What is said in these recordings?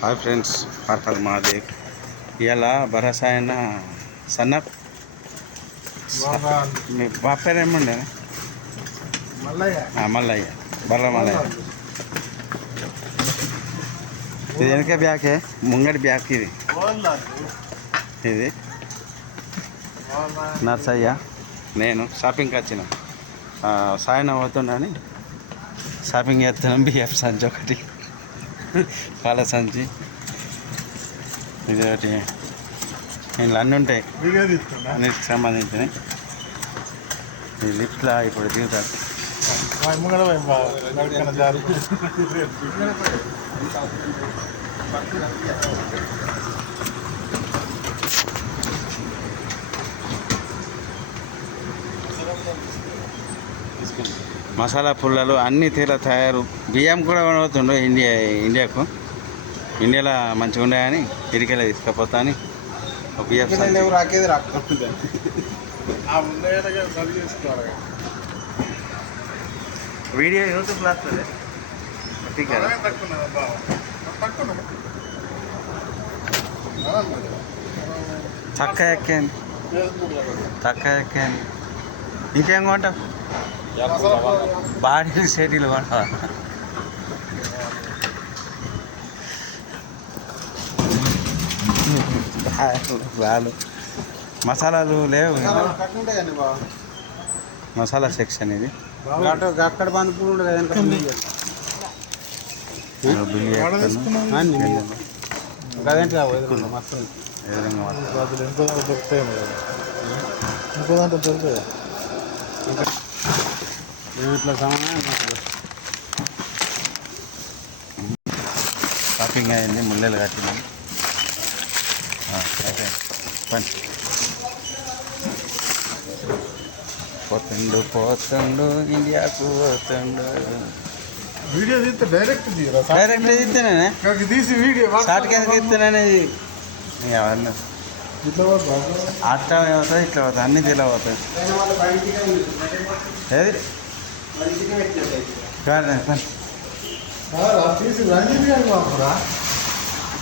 Hi friends, her Mahadev. ఇలా భరోసా అయిన సన్నప్ మీ బాప పేరు ఏముండే? మల్లయ్య, బర్ర మల్లయ్య. ఇది వెనక బ్యాకే, ముంగడి బ్యాక్. ఇది నర్సయ్య. నేను షాపింగ్కి వచ్చిన సాయన అవుతున్నాని షాపింగ్ చేస్తున్నాం. బిఎఫ్ సంచి ఒకటి, పాల సంచి, ఇది ఒకటి. ఇంట్లో అన్నీ ఉంటాయి అన్నిటికి సంబంధించినవి. ఈ లిఫ్ట్లో ఇప్పుడు దిగుతారు. మసాలా పుల్లలు అన్నీ తీరా తయారు. బియ్యం కూడా అవుతుండో ఇండియాకు. ఇండియాలో మంచిగా ఉన్నాయని ఇరికెళ్ళి తీసుకుపోతా అని బియ్యం వీడియో యూట్యూబ్లో వస్తుంది. చక్క ఎక్కాను, ఇంకేం కొంటావు? Body settle కొంటావా? రాలు మసాలాలు లేవు. మసాలా సెక్షన్ ఇది. అక్కడ బంధువులు షాపింగ్ అయింది, ముల్లెలు కట్టినాం. పని పోతుండు ఇండియాకు పోతుండు. వీడియో తీస్తే డైరెక్ట్ తీస్తేనే తీసి వీడియో షార్ట్ కింద తీస్తేనే అవన్నీ అట్లా అవుతుంది, ఇట్లా అవుతుంది, అన్నీ తీలా అవుతాయి. ఏది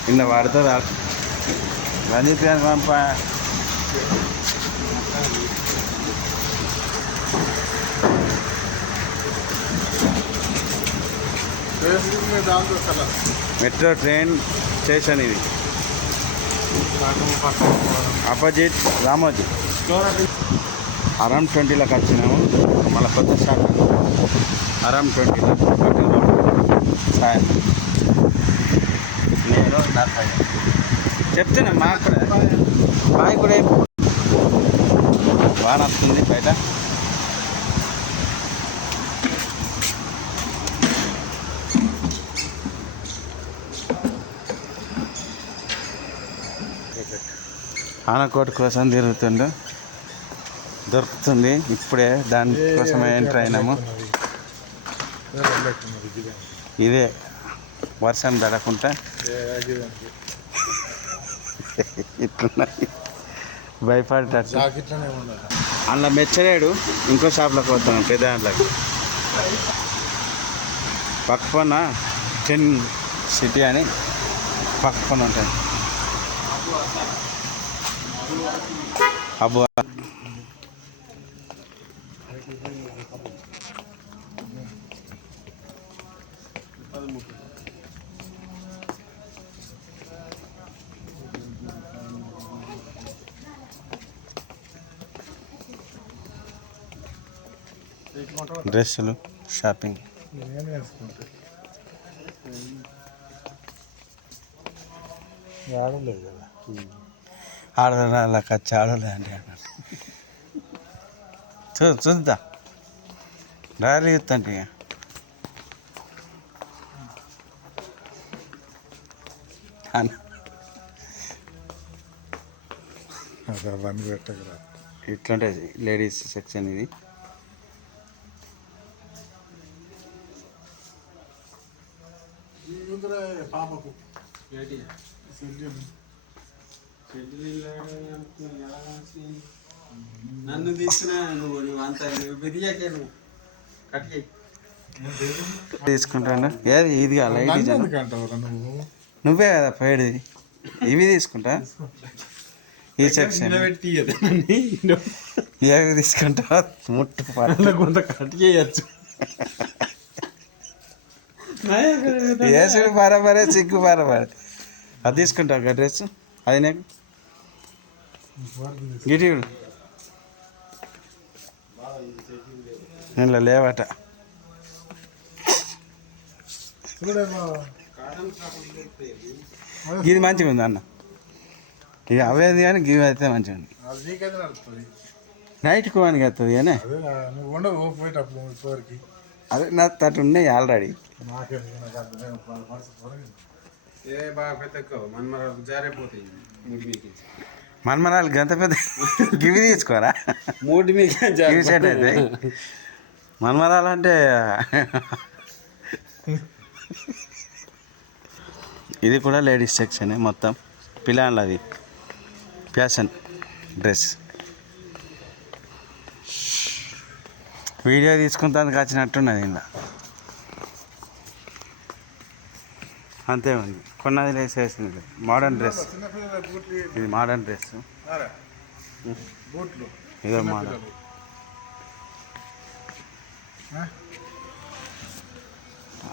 నిన్న వాడుతుంది రంజిత్ గారి పంప. మెట్రో ట్రైన్ స్టేషన్ ఇది. అపోజిట్ రామోజీ. అరౌండ్ 20లోకి వచ్చినాము. మళ్ళీ కొత్త స్టార్ట్ అరౌండ్ 20లో సాయంత్రం. నేను చెప్తున్నా మాకు కూడా బాయ్ కూడా బాగా వస్తుంది బయట. ఆనకోట కోసం తిరుగుతుండు, దొరుకుతుంది ఇప్పుడే. దానికోసమే ఎంటర్ అయినాము. ఇదే వర్షం తడకుండా ఇట్లున్నాయి. భయపడేటట్టు అందులో మెచ్చలేడు. ఇంకో షాప్లోకి పోతాను, పెద్ద దాంట్లోకి. పక్కన 10 సిటీ అని పక్కన ఉంటాయి. అబ్బో డ్రెస్సులు షాపింగ్. ఆడలేదు కదా, ఆడలా ఖర్చు ఆడలే అండి అన్నాడు. చూద్దా డాయరీ చూస్తుంటే అవన్నీ పెట్టకరా. ఇట్లుంటుంది లేడీస్ సెక్షన్ ఇది. పాపకు నన్ను తీసుకున్నా నువ్వు అంత బిర్యాకే నువ్వు కట్టి తీసుకుంటాను. ఏది ఇది లైట్ అంటావురా నువ్వు? నువ్వే కదా పోయేది. ఇవి తీసుకుంటా ఈ సెక్షన్ ఏవి తీసుకుంటా ముట్టు కొంత కట్ చేయచ్చు. వేసుడు బరాబరే సిగ్గు బరాబరే. అది తీసుకుంటావు ఒక డ్రెస్ అది నాకు గిటి ఇంట్లో లేవట. ఇది మంచిగా ఉంది అన్న. ఇక అవేది కానీ గివి అయితే మంచిగా ఉంది. నీకైతే నడుస్తుంది. నైట్ కోనికి వస్తుంది కానీ అదే నువ్వు ఉండవు పోయేటప్పుడు ఇప్పటివరకు అదే నా తట్టు ఉన్నాయి ఆల్రెడీ. నాకే మన్మరాలు గంత పెద్ద గివి తీసుకోరా మూడు గివి సెట్ అయితే మన్మరాలు అంటే ఇది కూడా లేడీస్ సెక్షన్ మొత్తం. పిల్లలది ఫ్యాషన్ డ్రెస్. వీడియో తీసుకుంటానికి వచ్చినట్టున్నది ఇలా అంతే ఉంది. కొన్నది లేసేసింది. మోడర్న్ డ్రెస్ ఇది. మోడర్న్ డ్రెస్ బూట్లు ఇదో మోడర్న్.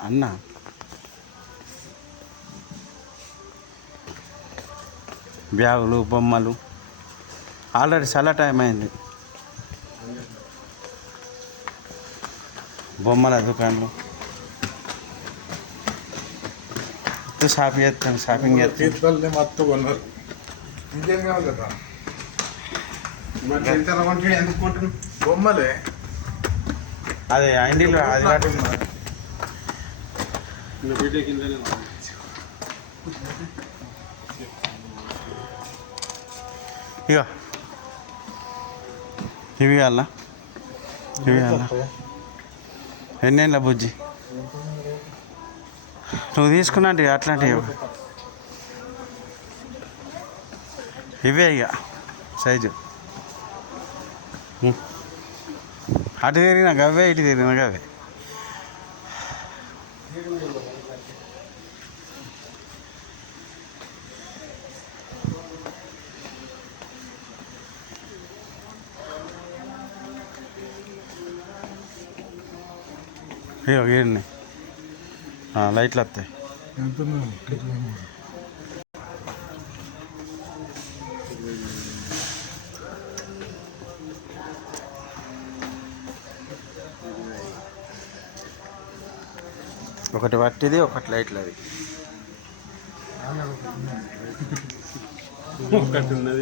అన్న బ్యాగులు బొమ్మలు ఆల్రెడీ చాలా టైం అయింది. బొమ్మల దుకాణాలు షాపింగ్ చేస్తాను. తీర్థాలనే మత్తు కొన్నారు. ఇంకేం కావాలి కదా బొమ్మలే. అదే ఇండిలో అది ఇక ఇవి కావాలా? ఇవి కావాలా? ఎన్నేళ్ళ బుజ్జి నువ్వు తీసుకున్నాంటి అట్లాంటివి ఇవే ఇక సైజు. అటు తిరిగినా గవ్వే, ఇటు తిరిగినా గవ్వే. ఇగో గీడిని లైట్లు వస్తాయి. ఒకటి వట్టిది, ఒకటి లైట్లు. అది ఒకటి ఉన్నది.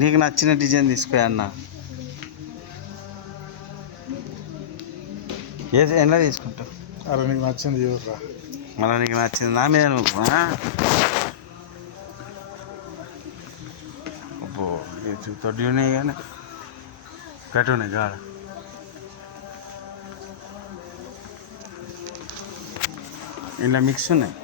నీకు నచ్చిన డిజైన్ తీసుకో అన్న. ఎలా తీసుకుంటావు? అరే నీకు నచ్చింది చూడరా. మళ్ళీ నీకు నచ్చింది నా మీద నువ్వు అబ్బో తొడ్డి ఉన్నాయి కానీ గట్టి ఉన్నాయి గాడ. ఇలా మిక్స్ ఉన్నాయి.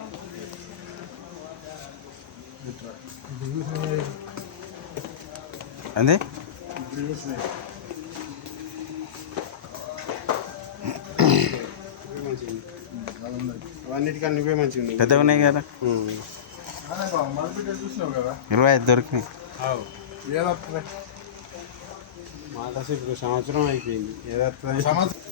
అంతే అన్నిటికన్నా నువ్వే మంచిగా ఉంది. పెద్దగా ఉన్నాయి కదా. చూసినావు కదా 25 దొరికినాయి. ఏదొస్తుంది మాట ఇప్పుడు సంవత్సరం అయిపోయింది. ఏదొస్తుంది సంవత్సరం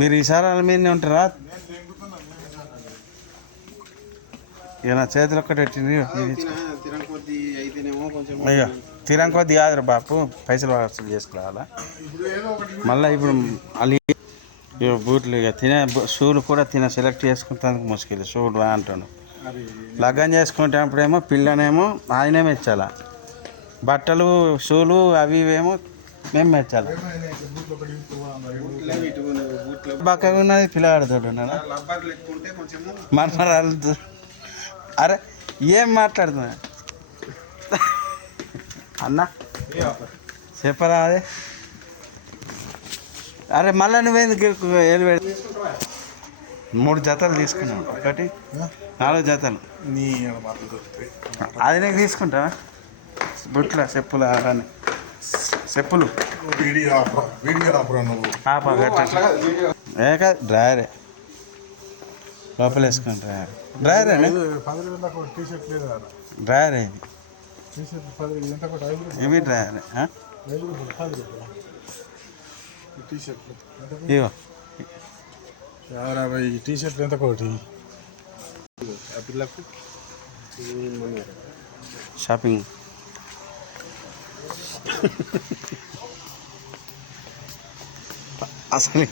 మీరు ఈసారి వాళ్ళ మీదనే ఉంటారా? ఇక నా చేతులు ఒక్కటి పెట్టింది. తిరం కొద్ది అయితేనేమో కొంచెం అయ్యో తిరం కొద్ది కాదురా బాపు, పైసలు వసూలు చేసుకోవాలా. మళ్ళీ ఇప్పుడు వాళ్ళు బూట్లు ఇక షూలు కూడా సెలెక్ట్ చేసుకుంటానికి ముసుకెళ్ళి షూలు రా అంటాను. లగ్గం చేసుకుంటేప్పుడేమో పిల్లనేమో ఆయనే మెచ్చాల, బట్టలు షూలు అవి ఇవేమో మేము మెచ్చాలి. బక్కగా ఉన్నది పిల్లగాడితోటి ఉన్నాడా మనమరాలతో. అరే ఏం మాట్లాడుతున్నా అన్న చెప్పరా అదే. అరే మళ్ళీ నువ్వేందుకు 3 జతలు తీసుకున్నాం. ఒకటి 4 జతలు. నీ మాటలు దొరుకుతాయి. అది నీకు తీసుకుంటా బుట్ల చెప్పులు అవన్నీ చెప్పులు వీడియో ఆపరా నువ్వు. పాప గట్ట ఏక డ్రాయరే లోపల వేసుకుని డ్రాయరే 10,000 దాకా ఒక టీషర్ట్ లేదా? డ్రాయరే ఇది టీషర్ట్ 10,000 ఎంత కూడా 5 రూపాయలు. ఇవి డ్రాయరే 5 రూపాయలు 10 రూపాయలు ఈ టీషర్ట్లు. ఇగో ఎవరా ఈ టీషర్ట్లు ఎంత కోటి? ఆ పిల్లకు షాపింగ్ అసలు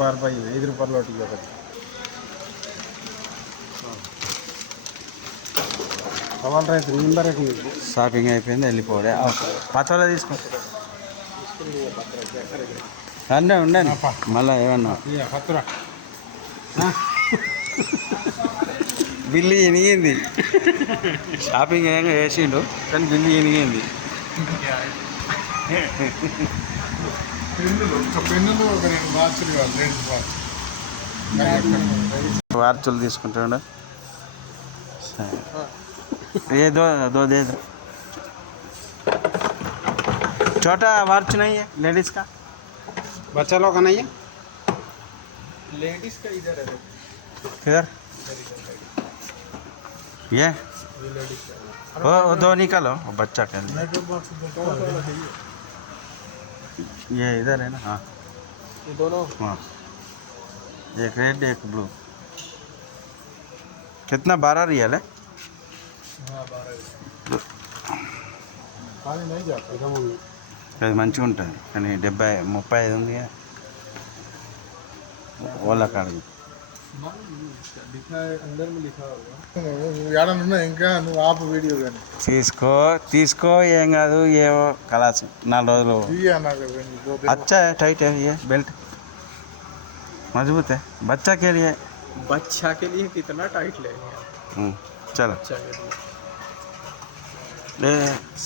₹40 ₹5 ఒకటి ఒకటి సవాల్ రైతు నింబరకు షాపింగ్ అయిపోయింది వెళ్ళిపోవడే పతలో తీసుకో అన్నీ ఉండండి మళ్ళీ ఏమన్నా పత్తురా బిల్లు ఎనిగింది షాపింగ్ ఏమో వేసిండు కానీ బిల్లు ఎనిగింది పెన్నులు ఒక 2 వాచ్లు కావాలి. లేడీస్ వాచ్ వార్చులు తీసుకుంటాడు ये दो दे दो छोटा वार्च नहीं है लेडीज का बच्चा लोग का नहीं है लेडीज का इधर है. किधर ये वो दो निकालो वो बच्चा के लिए मेकअप बॉक्स ये इधर है ना हाँ ये दोनों. हाँ एक रेड एक ब्लू कितना 12 रियल है हाँ 12 पानी नहीं जाता. అది మంచిగా ఉంటుంది కానీ 35 ఉంది ఓలా కాడదు अंदर में लिखा होगा. ఏడన్నా ఇంకా నువ్వు ఆపు వీడియో కానీ తీసుకో ఏం కాదు ఏవో కలాసు 4 రోజులు ఇయ్యా నాకు अच्छा है टाइट है ये बेल्ट मजबूत है बच्चा के लिए कितना टाइट लेंगे चलो बच्चा के लिए ये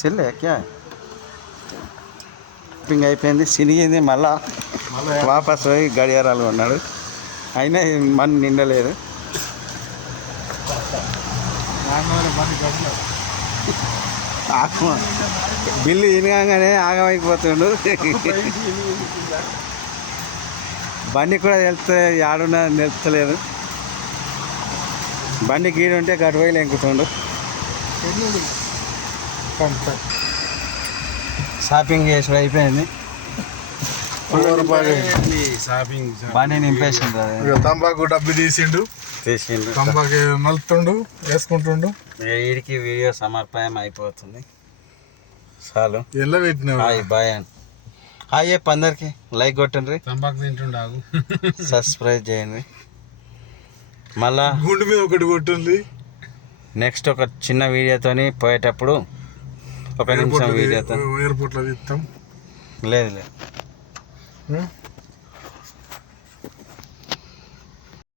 सिल है क्या है షాపింగ్ అయిపోయింది సినిగింది మళ్ళా వాపస్ పోయి గడియారాలు కొన్నాడు అయినా మన నిండలేదు బిల్లు ఇనగానే ఆగమైపోతుండు బండి కూడా వెళ్తే ఆడున్న నిలుస్తలేదు బండి గీడు ఉంటే గటు పోయి లెంకుతుండు షాపింగ్ చేసి అయిపోయింది షాపింగ్ బండి నింపేసిండు తంబాకు డబ్బి తీసిండు తంబాకు నలుతుండు వేసుకుంటుండు వీడికి వీడియో సమర్పయం అయిపోతుంది చాలు ఎలా పెట్టినావు హాయ్ బాయ్ అని హాయ్ చెప్పు అందరికి లైక్ కొట్టండి తంబాకు తింటుండాగు సబ్స్క్రైబ్ చేయండి మళ్ళా గుండు మీద ఒకటి కొట్టుంది నెక్స్ట్ ఒక చిన్న వీడియోతోని పోయేటప్పుడు ఒక నిమిషం వీడియోతో ఎయిర్పోర్ట్లో తీస్తాం లేదు